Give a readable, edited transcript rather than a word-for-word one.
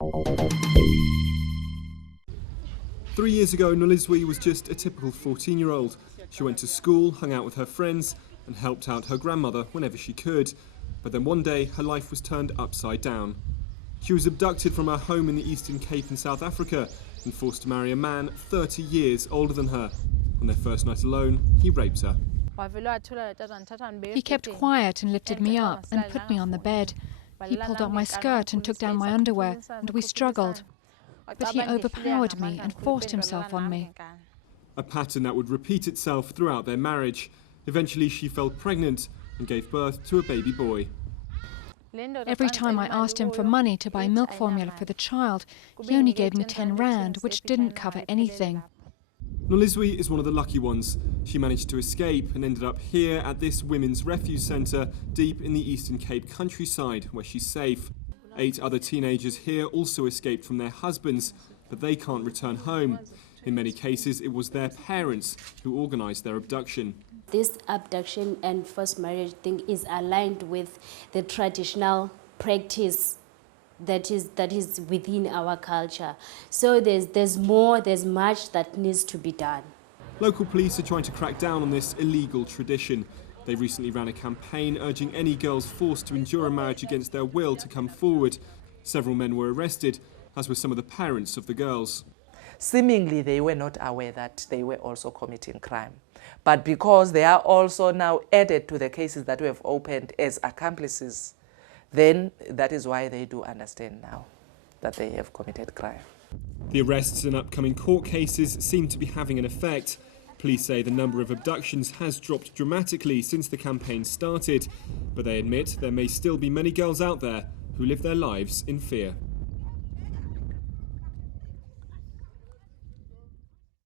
3 years ago, Nolizwe was just a typical 14-year-old. She went to school, hung out with her friends, and helped out her grandmother whenever she could. But then one day, her life was turned upside down. She was abducted from her home in the Eastern Cape in South Africa and forced to marry a man 30 years older than her. On their first night alone, he raped her. He kept quiet and lifted me up and put me on the bed. He pulled up my skirt and took down my underwear, and we struggled. But he overpowered me and forced himself on me. A pattern that would repeat itself throughout their marriage. Eventually, she fell pregnant and gave birth to a baby boy. Every time I asked him for money to buy milk formula for the child, he only gave me 10 rand, which didn't cover anything. Nolizwe is one of the lucky ones. She managed to escape and ended up here at this women's refuge centre deep in the Eastern Cape countryside, where she's safe. 8 other teenagers here also escaped from their husbands, but they can't return home. In many cases, it was their parents who organised their abduction. This abduction and forced marriage thing is aligned with the traditional practice that is within our culture. So there's much that needs to be done. Local police are trying to crack down on this illegal tradition. They recently ran a campaign urging any girls forced to endure a marriage against their will to come forward. Several men were arrested, as were some of the parents of the girls. Seemingly, they were not aware that they were also committing crime. But because they are also now added to the cases that we have opened as accomplices, then that is why they do understand now that they have committed crime. The arrests and upcoming court cases seem to be having an effect. Police say the number of abductions has dropped dramatically since the campaign started, but they admit there may still be many girls out there who live their lives in fear.